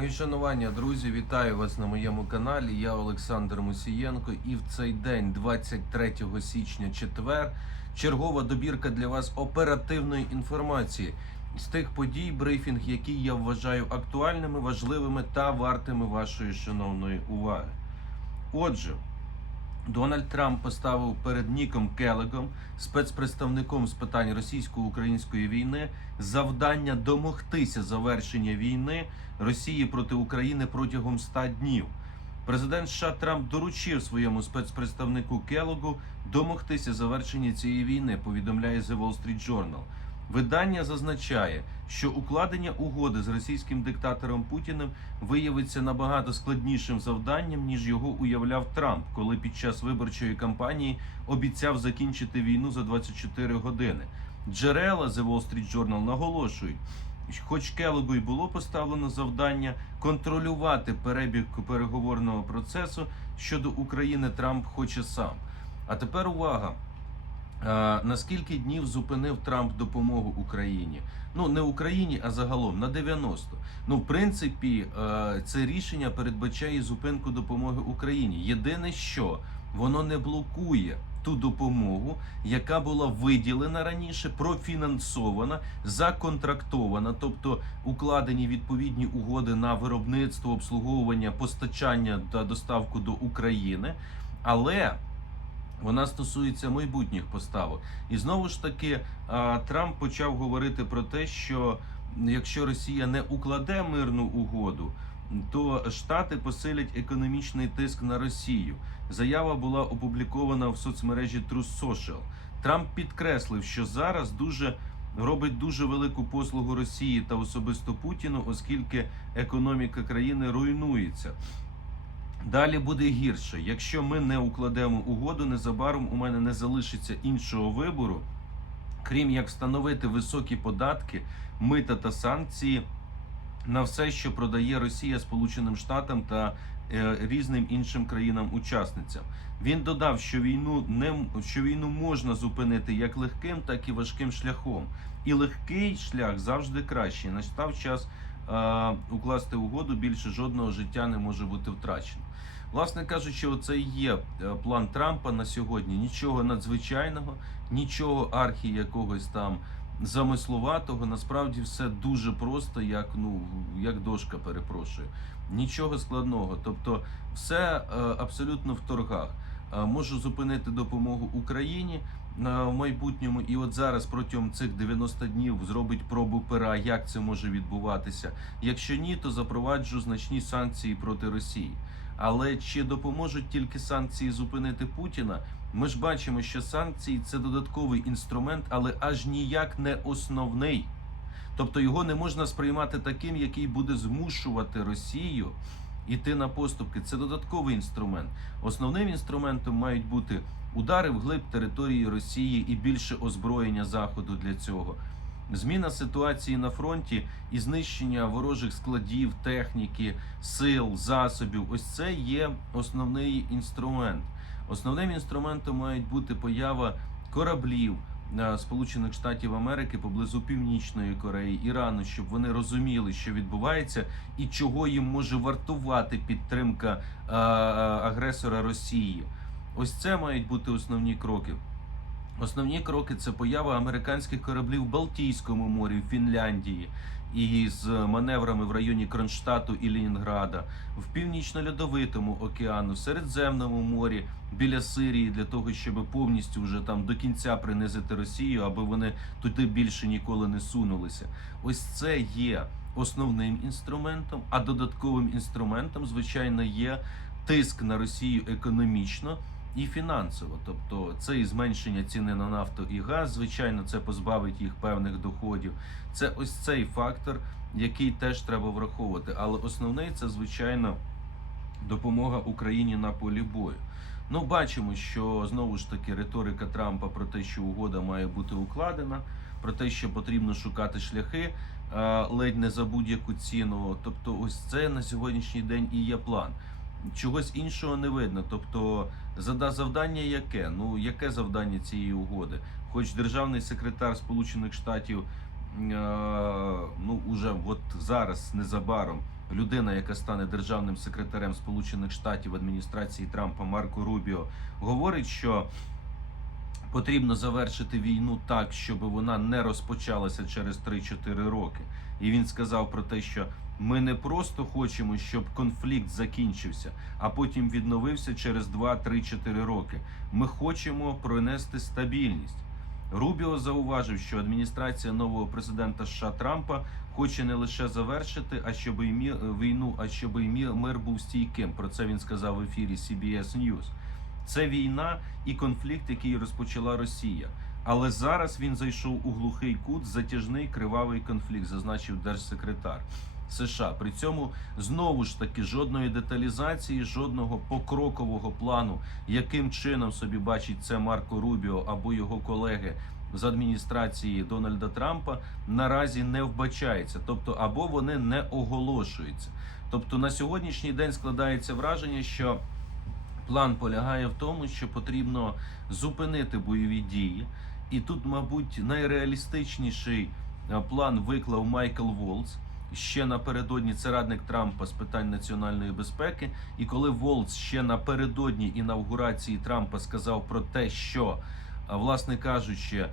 Мої шанування, друзі, вітаю вас на моєму каналі. Я Олександр Мусієнко, і в цей день, 23 січня, четвер, чергова добірка для вас оперативної інформації з тих подій, брифінг, які я вважаю актуальними, важливими та вартими вашої шановної уваги. Отже, Дональд Трамп поставив перед Ніком Келегом, спецпредставником з питань російсько-української війни, завдання домогтися завершення війни Росії проти України протягом 100 днів. Президент США Трамп доручив своєму спецпредставнику Келогу домогтися завершення цієї війни. Повідомляє The Wall Street Journal. Видання зазначає, що укладення угоди з російським диктатором Путіним виявиться набагато складнішим завданням, ніж його уявляв Трамп, коли під час виборчої кампанії обіцяв закінчити війну за 24 години. Джерела The Wall Street Journal наголошують, хоч Келогу й було поставлено завдання контролювати перебіг переговорного процесу щодо України, Трамп хоче сам. А тепер увага. А, на скільки днів зупинив Трамп допомогу Україні? Ну не Україні, а загалом на 90. Ну, в принципі, це рішення передбачає зупинку допомоги Україні. Єдине, що воно не блокує ту допомогу, яка була виділена раніше, профінансована, законтрактована, тобто укладені відповідні угоди на виробництво, обслуговування, постачання та доставку до України. Але вона стосується майбутніх поставок. І знову ж таки, Трамп почав говорити про те, що якщо Росія не укладе мирну угоду, то Штати посилять економічний тиск на Росію. Заява була опублікована в соцмережі True Social. Трамп підкреслив, що зараз дуже робить дуже велику послугу Росії та особисто Путіну, оскільки економіка країни руйнується. Далі буде гірше. Якщо ми не укладемо угоду, незабаром у мене не залишиться іншого вибору, крім як встановити високі податки, мита та санкції на все, що продає Росія Сполученим Штатам та е, різним іншим країнам-учасницям. Він додав, що війну не що війну можна зупинити як легким, так і важким шляхом. І легкий шлях завжди кращий. Настав час укласти угоду. Більше жодного життя не може бути втрачено. Власне кажучи, оце і є е, план Трампа на сьогодні. Нічого надзвичайного, нічого архі якогось там замислуватого. Насправді все дуже просто, як ну як дошка, перепрошую. Нічого складного. Тобто, все е, абсолютно в торгах. Е, Можу зупинити допомогу Україні в майбутньому, і от зараз протягом цих 90 днів зробить пробу пера, як це може відбуватися. Якщо ні, то запроваджу значні санкції проти Росії. Але чи допоможуть тільки санкції зупинити Путіна? Ми ж бачимо, що санкції це додатковий інструмент, але аж ніяк не основний. Тобто його не можна сприймати таким, який буде змушувати Росію йти на поступки. Це додатковий інструмент. Основним інструментом мають бути удари вглиб території Росії і більше озброєння Заходу для цього. Зміна ситуації на фронті і знищення ворожих складів, техніки, сил, засобів ось це є основний інструмент. Основним інструментом мають бути поява кораблів е, Сполучених Штатів Америки поблизу Північної Кореї, Ірану, щоб вони розуміли, що відбувається, і чого їм може вартувати підтримка е, е, агресора Росії. Ось це мають бути основні кроки. Основні кроки це поява американських кораблів в Балтійському морі, в Фінляндії і з маневрами в районі Кронштадту і Ленінграда, в північно-льодовитому океану, Середземному морі біля Сирії для того, щоб повністю вже там до кінця принизити Росію, аби вони туди більше ніколи не сунулися. Ось це є основним інструментом, а додатковим інструментом, звичайно, є тиск на Росію економічно і фінансово. Тобто це і зменшення ціни на нафту і газ, звичайно, це позбавить їх певних доходів. Це ось цей фактор, який теж треба враховувати. Але основний це звичайно допомога Україні на полі бою. Ну, бачимо, що знову ж таки риторика Трампа про те, що угода має бути укладена, про те, що потрібно шукати шляхи е, ледь не за будь-яку ціну. Тобто, ось це на сьогоднішній день і є план. Чогось іншого не видно. Тобто, зада завдання яке? Ну яке завдання цієї угоди? Хоч державний секретар Сполучених Штатів ну уже от зараз незабаром людина, яка стане державним секретарем Сполучених Штатів адміністрації Трампа Марко Рубіо, говорить, що потрібно завершити війну так, щоб вона не розпочалася через 3-4 роки. І він сказав про те, що ми не просто хочемо, щоб конфлікт закінчився, а потім відновився через 2-3-4 роки. Ми хочемо пронести стабільність. Рубіо зауважив, що адміністрація нового президента США Трампа хоче не лише завершити, а щоб і мі... війну, а щоб і мир був стійким. Про це він сказав в ефірі CBS News. Це війна і конфлікт, який розпочала Росія. Але зараз він зайшов у глухий кут, затяжний кривавий конфлікт, зазначив держсекретар США. При цьому знову ж таки жодної деталізації, жодного покрокового плану, яким чином собі бачить це Марко Рубіо або його колеги з адміністрації Дональда Трампа, наразі не вбачається. Тобто, або вони не оголошуються. Тобто на сьогоднішній день складається враження, що План полягає в тому, що потрібно зупинити бойові дії, і тут, мабуть, найреалістичніший е, план виклав Майкл Волц. Ще напередодні це радник Трампа з питань національної безпеки. І коли Волц ще напередодні інавгурації Трампа сказав про те, що, власне кажучи,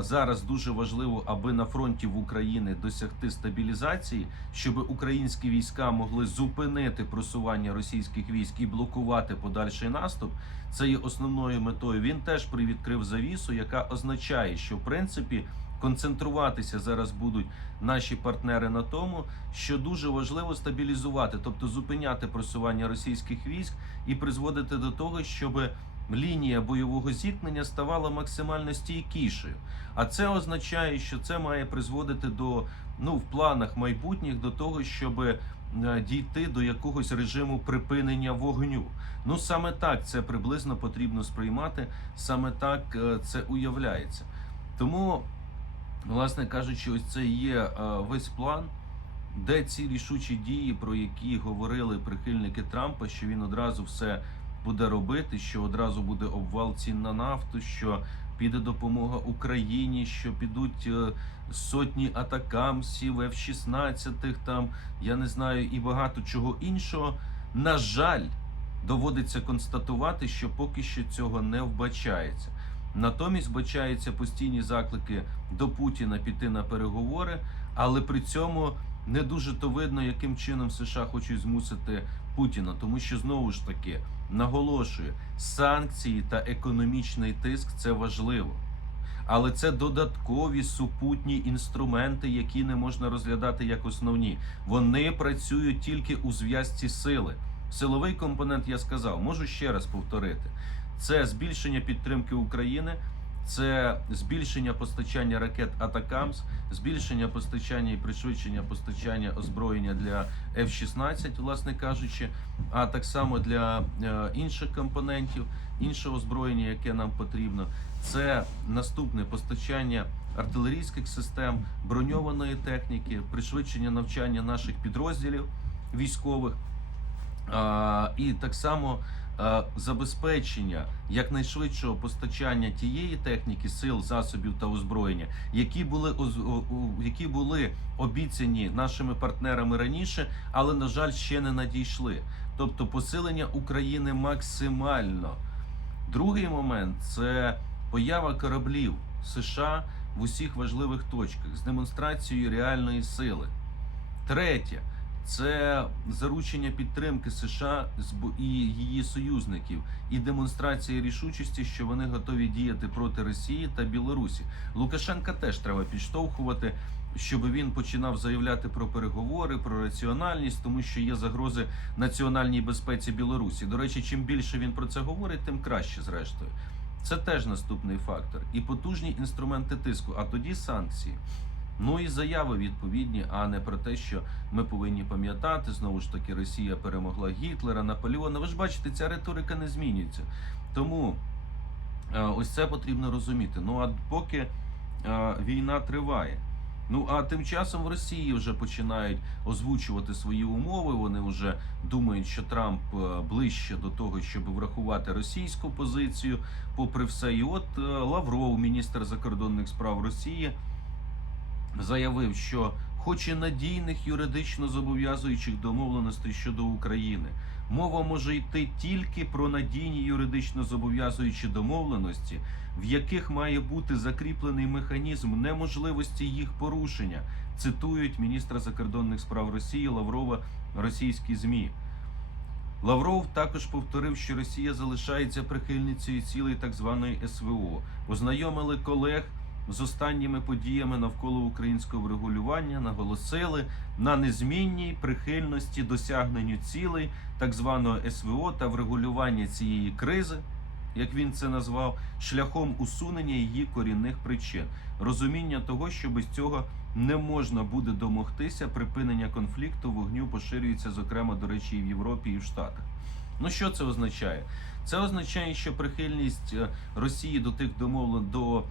зараз дуже важливо, аби на фронті в Україні досягти стабілізації, щоб українські війська могли зупинити просування російських військ і блокувати подальший наступ. Це є основною метою. Він теж привідкрив завісу, яка означає, що в принципі концентруватися зараз будуть наші партнери на тому, що дуже важливо стабілізувати, тобто зупиняти просування російських військ і призводити до того, щоб лінія бойового зіткнення ставала максимально стійкішою. А це означає, що це має призводити до ну в планах майбутніх до того, щоб е, дійти до якогось режиму припинення вогню. Ну саме так це приблизно потрібно сприймати, саме так е, це уявляється. Тому, власне кажучи, ось це є е, весь план. Де ці рішучі дії, про які говорили прихильники Трампа, що він одразу все буде робити, що одразу буде обвал цін на нафту, що піде допомога Україні, що підуть е, сотні атакамсів, F-16, там я не знаю, і багато чого іншого. На жаль, доводиться констатувати, що поки що цього не вбачається. Натомість вбачаються постійні заклики до Путіна піти на переговори, але при цьому не дуже то видно, яким чином США хочуть змусити Путіна, тому що знову ж таки наголошую, санкції та економічний тиск це важливо. Але це додаткові супутні інструменти, які не можна розглядати як основні. Вони працюють тільки у зв'язці сили. Силовий компонент я сказав, можу ще раз повторити: це збільшення підтримки України, це збільшення постачання ракет Атакамс, збільшення постачання і пришвидшення постачання озброєння для F-16, власне кажучи, а так само для е, інших компонентів, іншого озброєння, яке нам потрібно. Це наступне постачання артилерійських систем, броньованої техніки, пришвидшення навчання наших підрозділів військових. А, і так само забезпечення якнайшвидшого постачання тієї техніки, сил, засобів та озброєння, які були які були обіцяні нашими партнерами раніше, але на жаль ще не надійшли. Тобто посилення України максимально. Другий момент це поява кораблів США в усіх важливих точках з демонстрацією реальної сили. Третє це заручення підтримки США і її союзників, і демонстрація рішучості, що вони готові діяти проти Росії та Білорусі. Лукашенка теж треба підштовхувати, щоб він починав заявляти про переговори, про раціональність, тому що є загрози національній безпеці Білорусі. До речі, чим більше він про це говорить, тим краще, зрештою. Це теж наступний фактор. І потужні інструменти тиску, а тоді санкції. Ну і заяви відповідні, а не про те, що ми повинні пам'ятати знову ж таки, Росія перемогла Гітлера, Наполеона. Ви ж бачите, ця риторика не змінюється. Тому е, ось це потрібно розуміти. Ну а поки е, війна триває. Ну а тим часом в Росії вже починають озвучувати свої умови. Вони вже думають, що Трамп е, ближче до того, щоб врахувати російську позицію, попри все. І от Лавров, міністр закордонних справ Росії, заявив, що хоче надійних юридично зобов'язуючих домовленостей щодо України. Мова може йти тільки про надійні юридично зобов'язуючі домовленості, в яких має бути закріплений механізм неможливості їх порушення, цитують міністра закордонних справ Росії Лаврова російські ЗМІ. Лавров також повторив, що Росія залишається прихильницею цілей так званої СВО. Ознайомили колег з останніми подіями навколо українського врегулювання, наголосили на незмінній прихильності досягненню цілей так званого СВО та врегулювання цієї кризи, як він це назвав, шляхом усунення її корінних причин, розуміння того, що без цього не можна буде домогтися припинення конфлікту вогню поширюється, зокрема, до речі, і в Європі, і в Штатах. Ну що це означає? Це означає, що прихильність е, Росії до тих домовлень до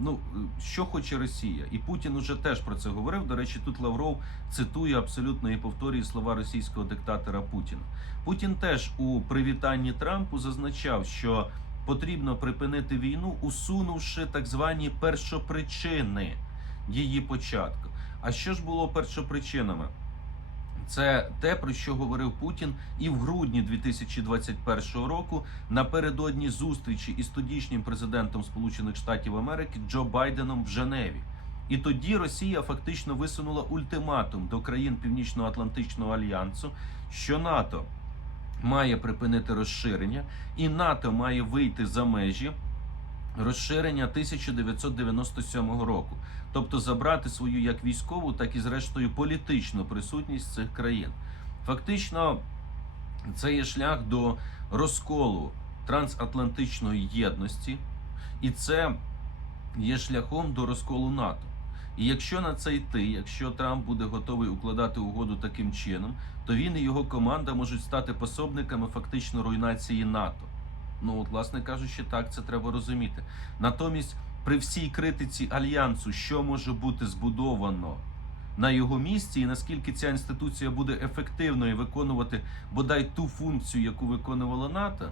ну що хоче Росія, і Путін уже теж про це говорив. До речі, тут Лавров цитує абсолютно і повторює слова російського диктатора Путіна. Путін теж у привітанні Трампу зазначав, що потрібно припинити війну, усунувши так звані першопричини її початку. А що ж було першопричинами? Це те, про що говорив Путін і в грудні 2021 року напередодні зустрічі із тодішнім президентом Сполучених Штатів Америки Джо Байденом в Женеві. І тоді Росія фактично висунула ультиматум до країн Північно-Атлантичного альянсу, що НАТО має припинити розширення, і НАТО має вийти за межі розширення 1997 року, тобто забрати свою як військову, так і зрештою політичну присутність цих країн. Фактично, це є шлях до розколу трансатлантичної єдності, і це є шляхом до розколу НАТО. І якщо на це йти, якщо Трамп буде готовий укладати угоду таким чином, то він і його команда можуть стати пособниками фактично руйнації НАТО. Ну, от, власне кажучи, так це треба розуміти. Натомість, при всій критиці альянсу, що може бути збудовано на його місці, і наскільки ця інституція буде ефективною виконувати бодай ту функцію, яку виконувала НАТО,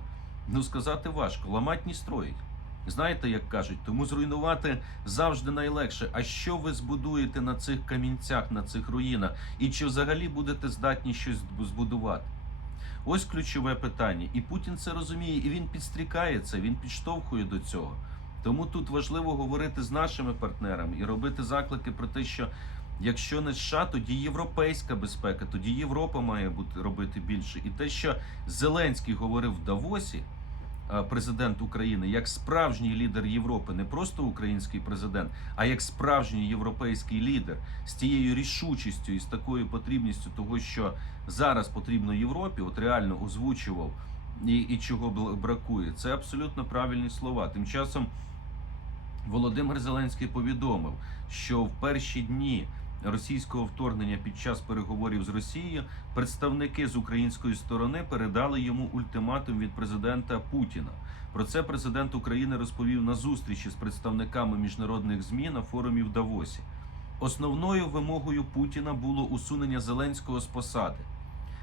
ну сказати важко. Ламать не строїть. Знаєте, як кажуть, тому зруйнувати завжди найлегше. А що ви збудуєте на цих камінцях, на цих руїнах? І чи взагалі будете здатні щось збудувати? Ось ключове питання. І Путін це розуміє, і він підстрікає це, він підштовхує до цього. Тому тут важливо говорити з нашими партнерами і робити заклики про те, що якщо не США, тоді європейська безпека, тоді Європа має бути робити більше. І те, що Зеленський говорив в Давосі, президент України, як справжній лідер Європи, не просто український президент, а як справжній європейський лідер з тією рішучістю і з такою потрібністю того, що зараз потрібно Європі, от реально озвучував і, і чого бракує. Це абсолютно правильні слова. Тим часом Володимир Зеленський повідомив, що в перші дні російського вторгнення під час переговорів з Росією представники з української сторони передали йому ультиматум від президента Путіна. Про це президент України розповів на зустрічі з представниками міжнародних змі на форумі в Давосі. Основною вимогою Путіна було усунення Зеленського з посади.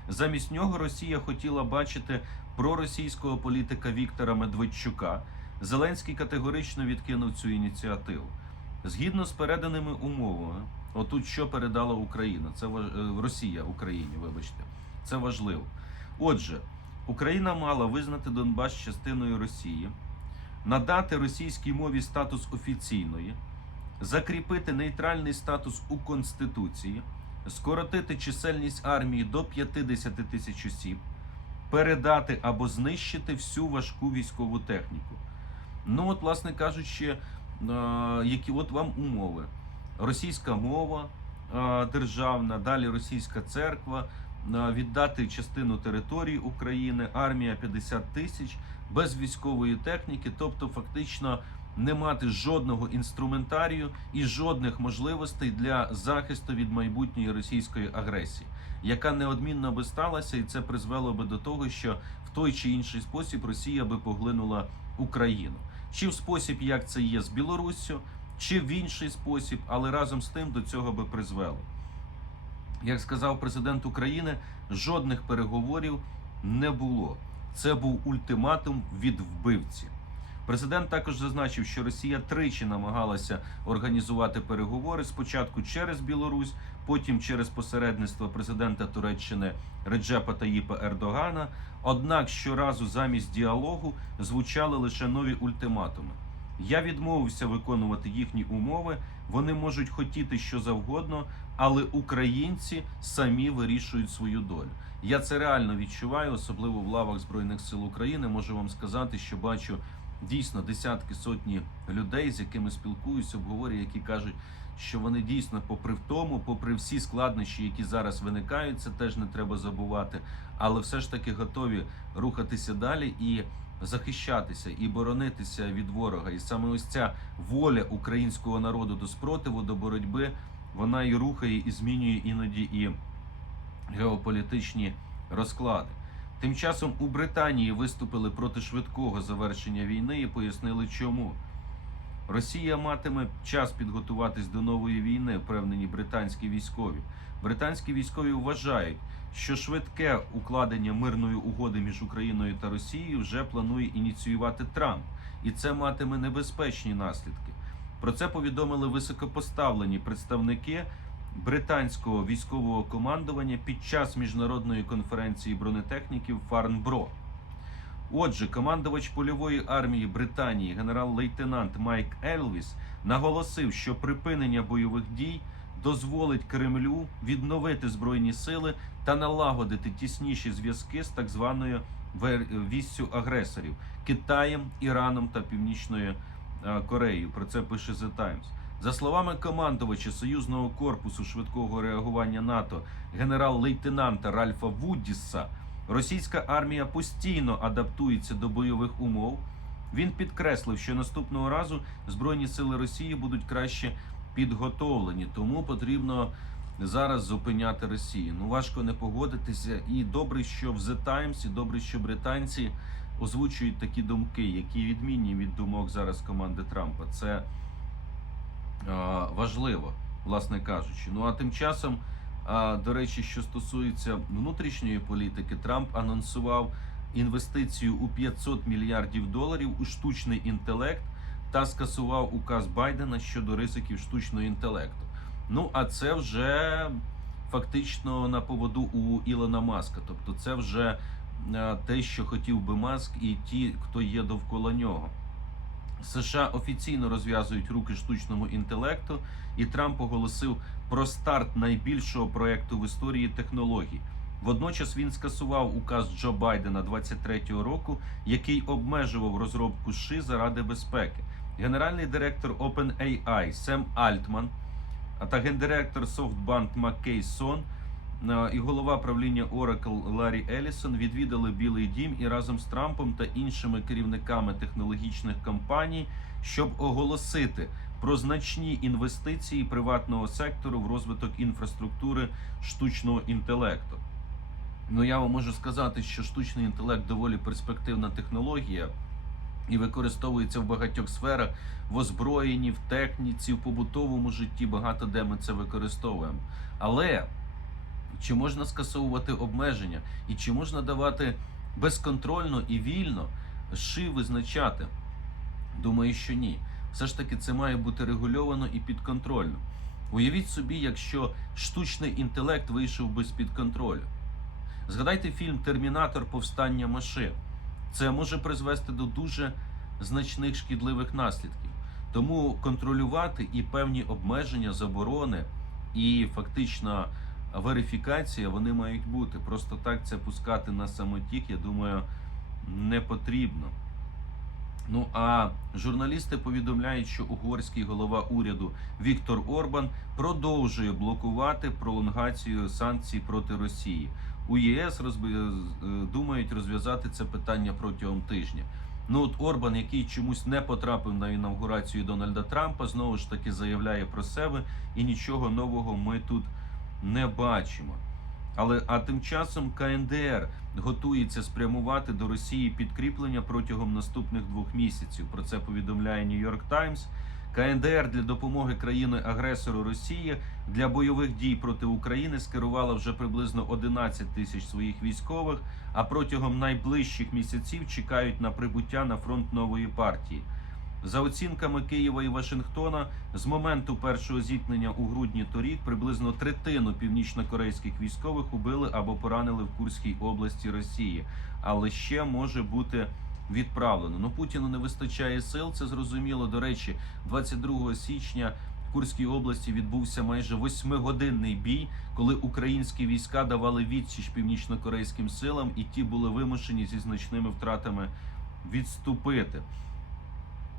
Замість нього Росія хотіла бачити проросійського політика Віктора Медведчука. Зеленський категорично відкинув цю ініціативу. Згідно з переданими умовами, отут що передала Україна, це е, Росія Україні, вибачте, це важливо. Отже, Україна мала визнати Донбас частиною Росії, надати російській мові статус офіційної, закріпити нейтральний статус у Конституції, скоротити чисельність армії до 50 тисяч осіб, передати або знищити всю важку військову техніку. Ну, от, власне кажучи, е, які от вам умови: російська мова е, державна, далі російська церква, е, віддати частину території України, армія 50 тисяч без військової техніки, тобто фактично не мати жодного інструментарію і жодних можливостей для захисту від майбутньої російської агресії, яка неодмінно би сталася, і це призвело би до того, що в той чи інший спосіб Росія би поглинула Україну. Чи в спосіб, як це є з Білоруссю, чи в інший спосіб, але разом з тим до цього би призвело. Як сказав президент України, жодних переговорів не було. Це був ультиматум від вбивці. Президент також зазначив, що Росія тричі намагалася організувати переговори спочатку через Білорусь, потім через посередництво президента Туреччини Реджепа Таїпа Ердогана. Однак щоразу замість діалогу звучали лише нові ультиматуми. Я відмовився виконувати їхні умови. Вони можуть хотіти що завгодно, але українці самі вирішують свою долю. Я це реально відчуваю, особливо в лавах збройних сил України. Можу вам сказати, що бачу дійсно десятки сотні людей, з якими спілкуюсь, обговорюю, які кажуть, що вони дійсно, попри в тому, попри всі складнощі, які зараз виникають, це теж не треба забувати, але все ж таки готові рухатися далі і захищатися і боронитися від ворога. І саме ось ця воля українського народу до спротиву, до боротьби, вона і рухає, і змінює іноді і геополітичні розклади. Тим часом у Британії виступили проти швидкого завершення війни і пояснили, чому. Росія матиме час підготуватись до нової війни, впевнені британські військові. Британські військові вважають, що швидке укладення мирної угоди між Україною та Росією вже планує ініціювати Трамп, і це матиме небезпечні наслідки. Про це повідомили високопоставлені представники британського військового командування під час міжнародної конференції бронетехніків Фарнбро. Отже, командувач польової армії Британії, генерал-лейтенант Майк Елвіс, наголосив, що припинення бойових дій дозволить Кремлю відновити збройні сили та налагодити тісніші зв'язки з так званою віссю агресорів Китаєм, Іраном та Північною е, Кореєю. Про це пише The Times. За словами командувача союзного корпусу швидкого реагування НАТО генерал-лейтенанта Ральфа Вуддіса, російська армія постійно адаптується до бойових умов. Він підкреслив, що наступного разу збройні сили Росії будуть краще підготовлені, тому потрібно зараз зупиняти Росію. Ну важко не погодитися. І добре, що в The Times, і добре, що британці озвучують такі думки, які відмінні від думок зараз команди Трампа. Це е, важливо, власне кажучи. Ну а тим часом, до речі, що стосується внутрішньої політики, Трамп анонсував інвестицію у 500 мільярдів доларів у штучний інтелект та скасував указ Байдена щодо ризиків штучного інтелекту. Ну а це вже фактично на поводу у Ілона Маска. Тобто, це вже е, те, що хотів би Маск, і ті, хто є довкола нього. США офіційно розв'язують руки штучному інтелекту, і Трамп оголосив про старт найбільшого проекту в історії технологій. Водночас він скасував указ Джо Байдена 23-го року, який обмежував розробку США заради безпеки. Генеральний директор OpenAI Сем Альтман, та гендиректор SoftBank Маккей Сон і голова правління Oracle Ларі Елісон відвідали Білий Дім і разом з Трампом та іншими керівниками технологічних компаній, щоб оголосити про значні інвестиції приватного сектору в розвиток інфраструктури штучного інтелекту. Ну я вам можу сказати, що штучний інтелект доволі перспективна технологія і використовується в багатьох сферах в озброєнні, в техніці, в побутовому житті. Багато де ми це використовуємо. Але чи можна скасовувати обмеження, і чи можна давати безконтрольно і вільно ши визначати? Думаю, що ні. Все ж таки, це має бути регульовано і підконтрольно. Уявіть собі, якщо штучний інтелект вийшов би з-під контролю. Згадайте фільм Термінатор Повстання машин. Це може призвести до дуже значних шкідливих наслідків. Тому контролювати і певні обмеження, заборони і фактична верифікація вони мають бути. Просто так це пускати на самотік, я думаю, не потрібно. Ну а журналісти повідомляють, що угорський голова уряду Віктор Орбан продовжує блокувати пролонгацію санкцій проти Росії. У ЄС розби... е, думають розв'язати це питання протягом тижня. Ну от Орбан, який чомусь не потрапив на інавгурацію Дональда Трампа, знову ж таки заявляє про себе, і нічого нового ми тут не бачимо. Але а тим часом КНДР готується спрямувати до Росії підкріплення протягом наступних двох місяців. Про це повідомляє Нью-Йорк Таймс. КНДР для допомоги країни-агресору Росії для бойових дій проти України скерувала вже приблизно 11 тисяч своїх військових. А протягом найближчих місяців чекають на прибуття на фронт нової партії. За оцінками Києва і Вашингтона, з моменту першого зіткнення у грудні торік приблизно третину північнокорейських військових убили або поранили в Курській області Росії, але ще може бути відправлено. Ну Путіну не вистачає сил. Це зрозуміло. До речі, 22 січня. В Курській області відбувся майже восьмигодинний бій, коли українські війська давали відсіч північнокорейським силам, і ті були вимушені зі значними втратами відступити.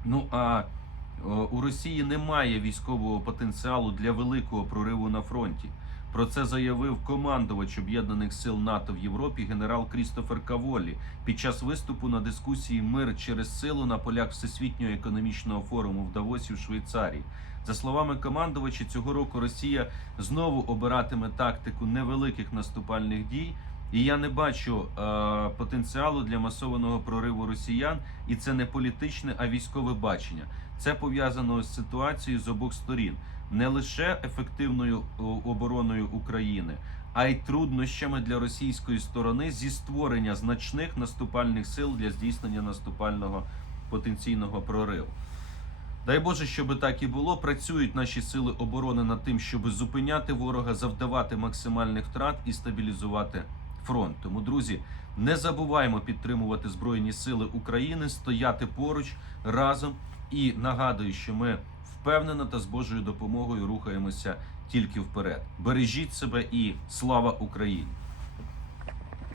Ну а е, у Росії немає військового потенціалу для великого прориву на фронті. Про це заявив командувач об'єднаних сил НАТО в Європі генерал Крістофер Каволі під час виступу на дискусії Мир через силу на полях Всесвітнього економічного форуму в Давосі в Швейцарії. За словами командувача, цього року Росія знову обиратиме тактику невеликих наступальних дій. І я не бачу е, потенціалу для масованого прориву росіян, і це не політичне, а військове бачення. Це пов'язано з ситуацією з обох сторін, не лише ефективною обороною України, а й труднощами для російської сторони зі створення значних наступальних сил для здійснення наступального потенційного прориву. Дай Боже, щоб так і було. Працюють наші сили оборони над тим, щоб зупиняти ворога, завдавати максимальних втрат і стабілізувати фронт. Тому, друзі, не забуваємо підтримувати Збройні Сили України, стояти поруч разом. І нагадую, що ми впевнено та з Божою допомогою рухаємося тільки вперед. Бережіть себе і слава Україні!